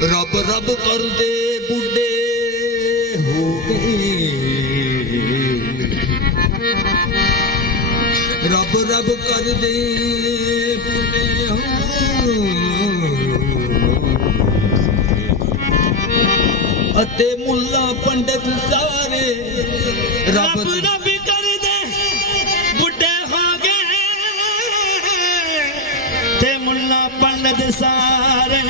रब रब कर दे बुढ़े हो गए, रब रब कर दे बुढ़े हो अते मुल्ला पंडित सारे रब रब कर दे बुढ़े हो गए ते मुल्ला पंडित सारे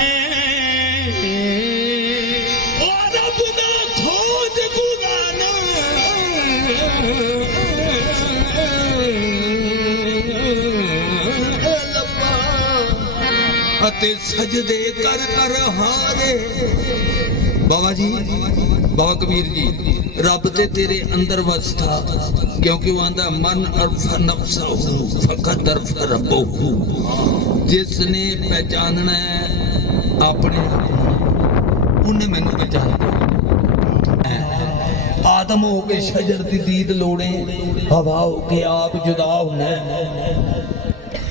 सजदे कर कर हारे। बाबा जी, बाबा कबीर जी, रब ते तेरे अंदर वसता, क्योंकि वो आंदा मन अरफ नफ्सहू फकत अरफ रब्बहू। जिसने पहचानना है अपने उन्हें मैनू पहचानना। आदम हो के शजर दी दीद लोड़े, हवा हो के आप जुदा होना।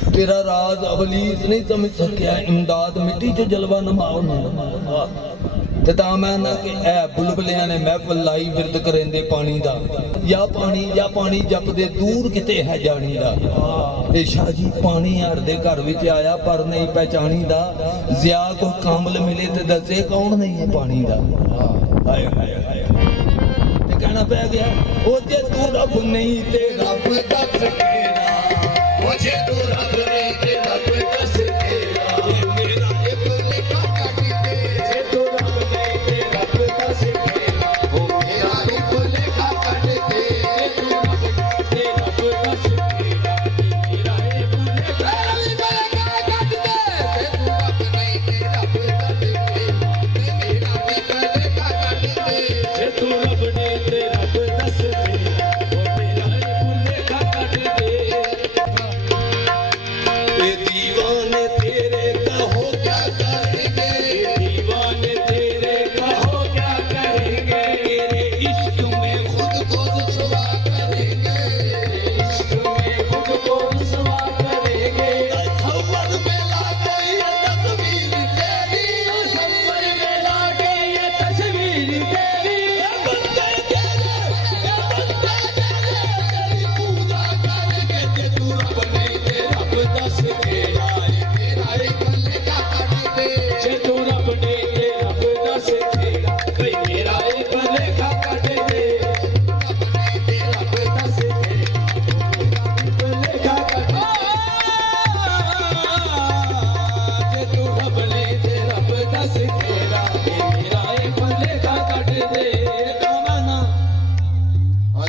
तेरा राज अबलीस नहीं समझ सकिया, इमदाद मिट्टी च जलवा नमाओ ते तां मैं ना कि ए बुलबुलियां ने महफिल लाई विरद करेंदे पानी दा, या पानी जपदे दूर किते है जानी दा। ते शाह जी पानी हर दे घर विच आया पर नहीं पहचानी दा। जिया को कामल मिले ते दसे कौन नहीं है पानी दा। हाय हाय हाय ते कहना पै गया ओ जे तू रब नहीं ते रब दस तेरा, मुझे तू रब नहीं ते रब दस तेरा। मेरा एक लेखा काट दे, जे तू रब नहीं ते रब दस तेरा। ओ मेरा एक लेखा काट दे, जे तू रब नहीं ते रब दस तेरा। मेरा एक लेखा काट दे, जे तू रब नहीं ते रब दस तेरा। मेरा एक लेखा काट दे, जे तू रब नहीं ते रब दस तेरा। ओ मेरा एक लेखा काट दे। दीवाने तेरे कहो क्या कहेंगे, दीवाने तेरे कहो क्या कहेंगे। तेरे इश्क में खुद को रुसवा करेंगे, इश्क में खुद को रुसवा करेंगे। तसव्वुर में लाके ये तस्वीर तेरी, तसव्वुर में लाके ये तस्वीर तेरी। बंदे तेरे तेरी पूजा करेंगे, ते तू रब नहीं ते रब दस तेरा। मेरा एक लेखा काट दे, जे तू रब नहीं ते रब दस तेरा। मेरा एक लेखा काट दे, रब नहीं ते रब दस तेरा। लेखा काट दे, जे तू रब नहीं ते रब दस तेरा। मेरा एक लेखा काट दे। कामना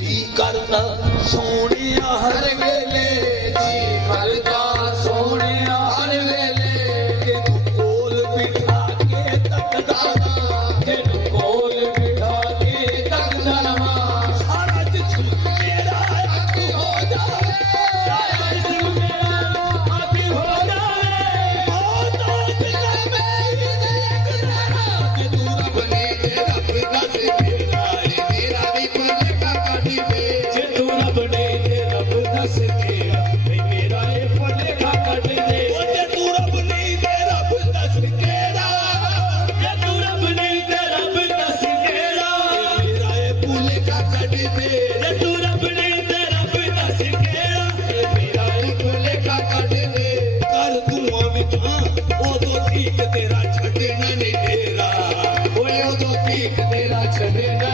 जी करता सोनिया हर वेले, जी करता सोनिया हर वेले। तेनू कोल बिठा के तकदा, तेनू कोल बिठा के तकदा रहा। सारा जिस्म मेरा हक हो जाए, सारा जिस्म मेरा हक हो जाए। मौत दिल में ही देखना, जे तू रब नहीं ते रब दस तेरा। मेरा भी लेखा काट दे, जे तू रब नहीं ते रब दस तेरा। मेरा एक लेखा काट दे, जे तू रब नहीं ते रब दस तेरा। जे तू रब नहीं ते रब दस तेरा। मेरा एक लेखा काट दे, जे तू रब नहीं ते रब दस तेरा। मेरा एक लेखा काट दे। कर दुआ विचां ओदो ठीक तेरा छड्डना नहीं तेरा, ओए ओदो ठीक तेरा छड्डना